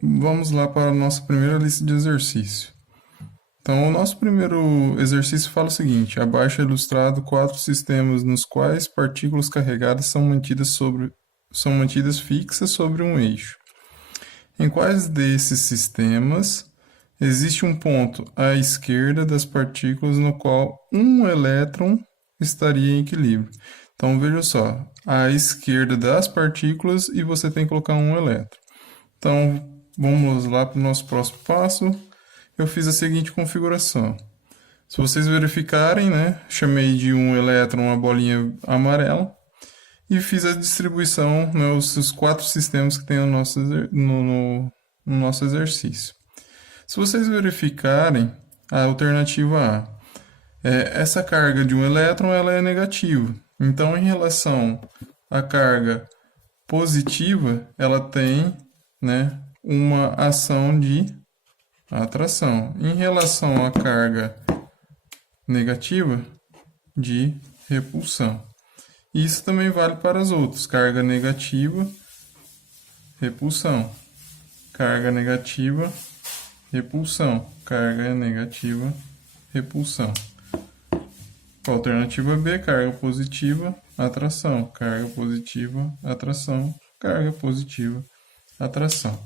Vamos lá para a nossa primeira lista de exercício. Então, o nosso primeiro exercício fala o seguinte: abaixo é ilustrado 4 sistemas nos quais partículas carregadas são mantidas fixas sobre um eixo. Em quais desses sistemas existe um ponto à esquerda das partículas no qual um elétron estaria em equilíbrio? Então, veja só, à esquerda das partículas e você tem que colocar um elétron. Então, vamos lá para o nosso próximo passo. Eu fiz a seguinte configuração. Se vocês verificarem, né, chamei de um elétron uma bolinha amarela e fiz a distribuição, né, os 4 sistemas que tem no nosso exercício. Se vocês verificarem, a alternativa A, essa carga de um elétron ela é negativa. Então, em relação à carga positiva, ela tem, né, uma ação de atração. Em relação à carga negativa, de repulsão. Isso também vale para as outras. Carga negativa, repulsão. Carga negativa, repulsão. Carga negativa, repulsão. Alternativa B, carga positiva, atração. Carga positiva, atração. Carga positiva, atração.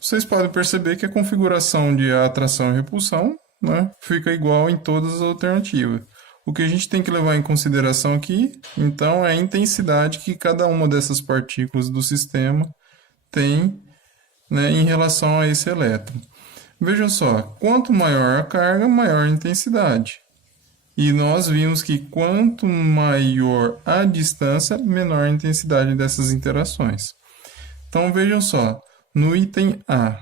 Vocês podem perceber que a configuração de atração e repulsão, né, fica igual em todas as alternativas. O que a gente tem que levar em consideração aqui, então, é a intensidade que cada uma dessas partículas do sistema tem, né, em relação a esse elétron. Vejam só, quanto maior a carga, maior a intensidade. E nós vimos que quanto maior a distância, menor a intensidade dessas interações. Então vejam só, no item A,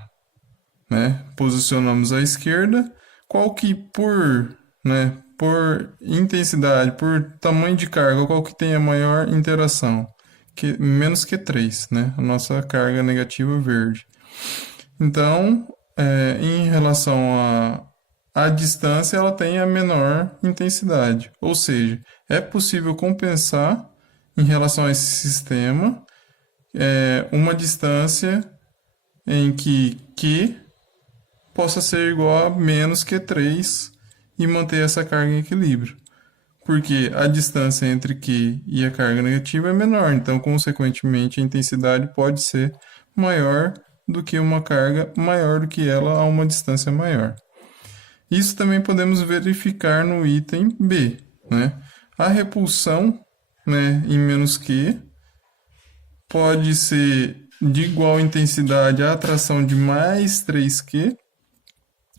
né, posicionamos à esquerda, qual que por intensidade, por tamanho de carga, qual que tem a maior interação? Menos que 3, né, a nossa carga negativa verde. Então, em relação à distância, ela tem a menor intensidade. Ou seja, é possível compensar em relação a esse sistema uma distância em que Q possa ser igual a menos Q3 e manter essa carga em equilíbrio. Porque a distância entre Q e a carga negativa é menor, então, consequentemente, a intensidade pode ser maior do que uma carga maior do que ela a uma distância maior. Isso também podemos verificar no item B, né? A repulsão, né, em menos Q pode ser de igual intensidade à atração de mais 3Q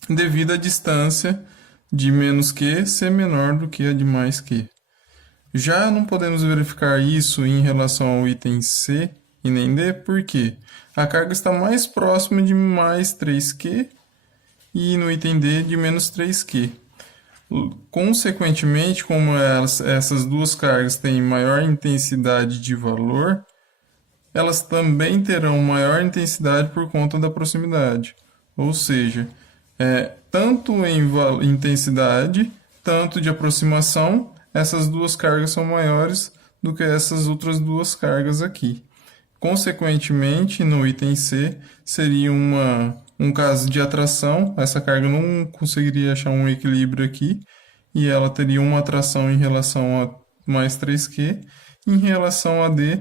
devido à distância de menos Q ser menor do que a de mais Q. Já não podemos verificar isso em relação ao item C e nem D, porque a carga está mais próxima de mais 3Q e no item D de menos 3Q. Consequentemente, como essas duas cargas têm maior intensidade de valor, elas também terão maior intensidade por conta da proximidade. Ou seja, tanto em intensidade, tanto de aproximação, essas duas cargas são maiores do que essas outras duas cargas aqui. Consequentemente, no item C, seria um caso de atração, essa carga não conseguiria achar um equilíbrio aqui, e ela teria uma atração em relação a mais 3Q, em relação a D,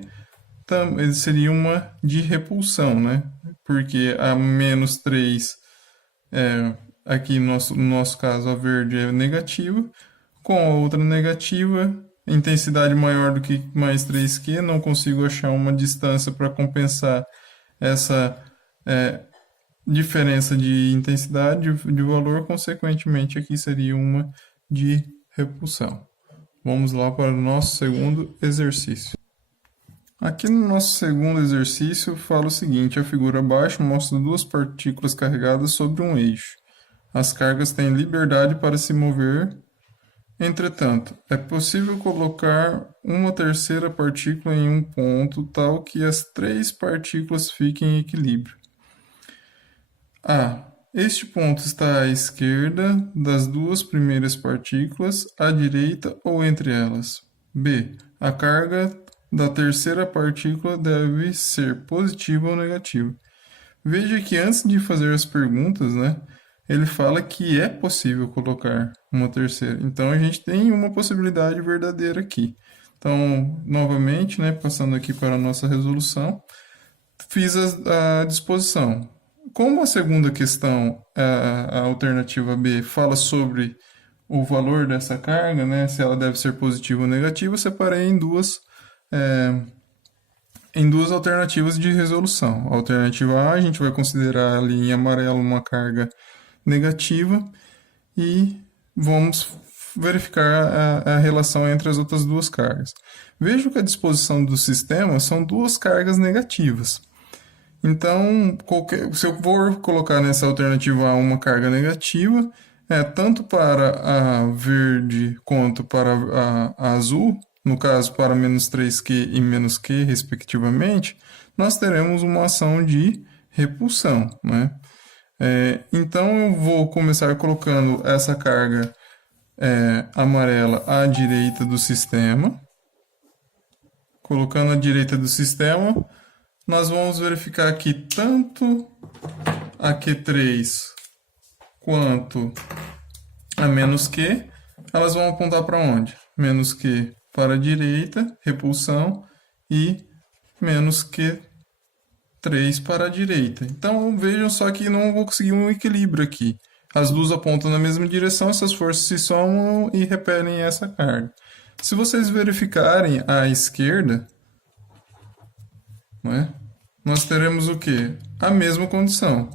seria uma de repulsão, né? Porque a menos 3, aqui no nosso caso a verde é negativa, com a outra negativa, intensidade maior do que mais 3Q, não consigo achar uma distância para compensar essa diferença de intensidade, de valor, consequentemente aqui seria uma de repulsão. Vamos lá para o nosso segundo exercício. Aqui no nosso segundo exercício fala o seguinte: a figura abaixo mostra duas partículas carregadas sobre um eixo. As cargas têm liberdade para se mover. Entretanto, é possível colocar uma terceira partícula em um ponto tal que as 3 partículas fiquem em equilíbrio. A. Este ponto está à esquerda das 2 primeiras partículas, à direita ou entre elas. B. A carga da terceira partícula deve ser positiva ou negativa. Veja que antes de fazer as perguntas, né, ele fala que é possível colocar uma terceira. Então a gente tem uma possibilidade verdadeira aqui. Então, novamente, né, passando aqui para a nossa resolução, fiz a disposição. Como a segunda questão, a alternativa B, fala sobre o valor dessa carga, né, se ela deve ser positiva ou negativa, eu separei em duas alternativas de resolução. A alternativa A, a gente vai considerar ali em amarelo uma carga negativa e vamos verificar a relação entre as outras duas cargas. Vejo que a disposição do sistema são duas cargas negativas. Então, se eu for colocar nessa alternativa A uma carga negativa, tanto para a verde quanto para a azul, no caso para menos 3Q e menos Q, respectivamente, nós teremos uma ação de repulsão, né? Então, eu vou começar colocando essa carga amarela à direita do sistema. Colocando à direita do sistema, nós vamos verificar que tanto a Q3 quanto a menos Q, elas vão apontar para onde? Menos Q para a direita, repulsão, e menos Q3 para a direita. Então vejam só que não vou conseguir um equilíbrio aqui. As duas apontam na mesma direção, essas forças se somam e repelem essa carga. Se vocês verificarem à esquerda, né, nós teremos o quê? A mesma condição.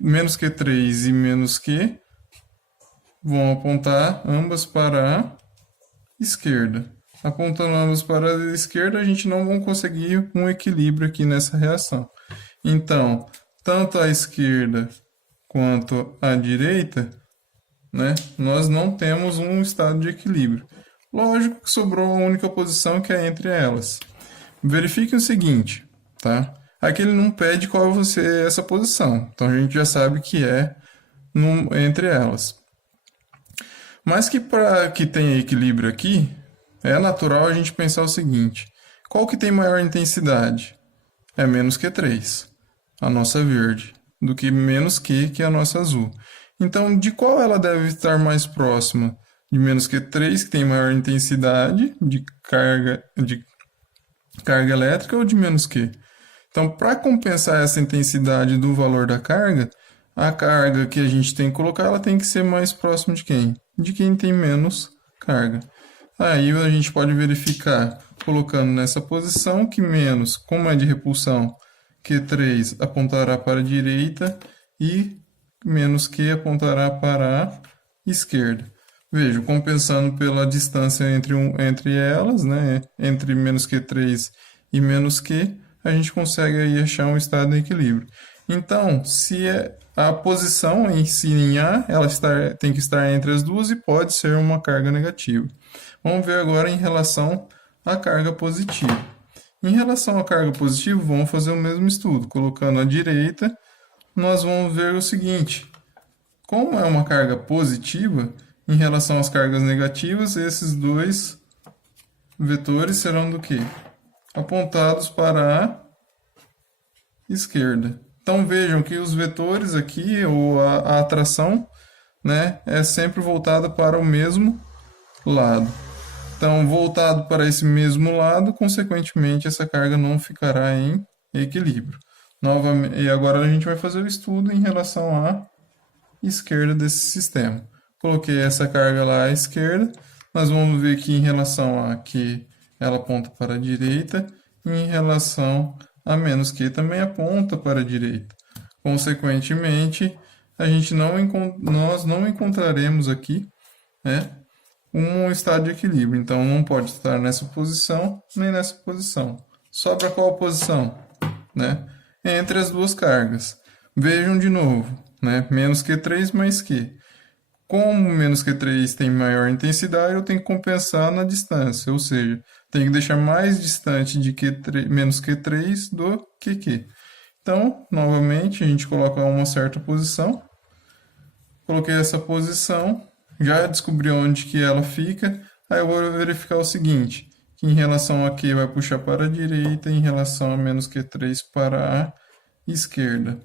Menos Q3 e menos Q vão apontar ambas para a esquerda. Apontando ambas para a esquerda, a gente não vai conseguir um equilíbrio aqui nessa reação. Então, tanto a esquerda quanto a direita, né, nós não temos um estado de equilíbrio. Lógico que sobrou a única posição que é entre elas. Verifique o seguinte, tá? Aqui ele não pede qual vai ser essa posição, então a gente já sabe que é entre elas. Mas que para que tenha equilíbrio aqui, é natural a gente pensar o seguinte: qual que tem maior intensidade? É menos Q3, a nossa verde, do que menos Q, que é a nossa azul. Então, de qual ela deve estar mais próxima? De menos Q3, que tem maior intensidade de carga elétrica, ou de menos Q? Então, para compensar essa intensidade do valor da carga, a carga que a gente tem que colocar, ela tem que ser mais próxima de quem? De quem tem menos carga. Aí a gente pode verificar, colocando nessa posição, que menos, como é de repulsão, Q3 apontará para a direita e menos Q apontará para a esquerda. Veja, compensando pela distância entre elas, né, entre menos Q3 e menos Q, a gente consegue aí achar um estado de equilíbrio. Então, se a posição em si em A, ela tem que estar entre as duas e pode ser uma carga negativa. Vamos ver agora em relação à carga positiva. Em relação à carga positiva, vamos fazer o mesmo estudo. Colocando à direita, nós vamos ver o seguinte: como é uma carga positiva, em relação às cargas negativas, esses dois vetores serão do quê? Apontados para a esquerda. Então vejam que os vetores aqui, ou a atração, né, é sempre voltada para o mesmo lado. Então, voltado para esse mesmo lado, consequentemente, essa carga não ficará em equilíbrio. Novamente, e agora a gente vai fazer o estudo em relação à esquerda desse sistema. Coloquei essa carga lá à esquerda. Nós vamos ver que em relação a Q, ela aponta para a direita, e em relação a menos Q também aponta para a direita. Consequentemente, nós não encontraremos aqui, né, um estado de equilíbrio. Então, não pode estar nessa posição nem nessa posição. Sobra qual posição? Né? Entre as duas cargas. Vejam de novo, né? Menos Q3 mais Q. Como menos Q3 tem maior intensidade, eu tenho que compensar na distância, ou seja, tenho que deixar mais distante de menos Q3 do que Q. Então, novamente, a gente coloca uma certa posição. Coloquei essa posição, já descobri onde que ela fica. Aí eu vou verificar o seguinte, que em relação a Q vai puxar para a direita, em relação a menos Q3 para a esquerda.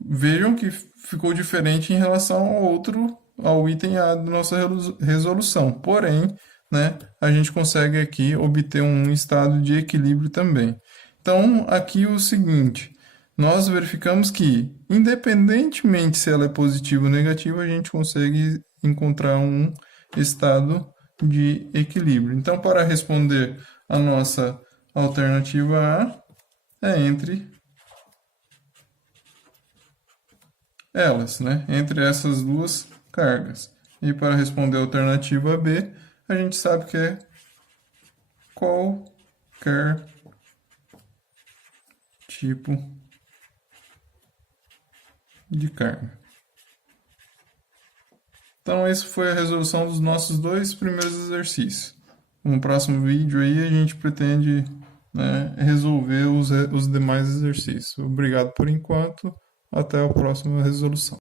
Vejam que ficou diferente em relação ao item A da nossa resolução. Porém, né, a gente consegue aqui obter um estado de equilíbrio também. Então, aqui o seguinte, nós verificamos que, independentemente se ela é positiva ou negativa, a gente consegue encontrar um estado de equilíbrio. Então, para responder a nossa alternativa A, é entre elas, né? Entre essas duas cargas. E para responder a alternativa B, a gente sabe que é qualquer tipo de carga. Então, essa foi a resolução dos nossos dois primeiros exercícios. No próximo vídeo aí a gente pretende, né, resolver os demais exercícios. Obrigado por enquanto. Até a próxima resolução.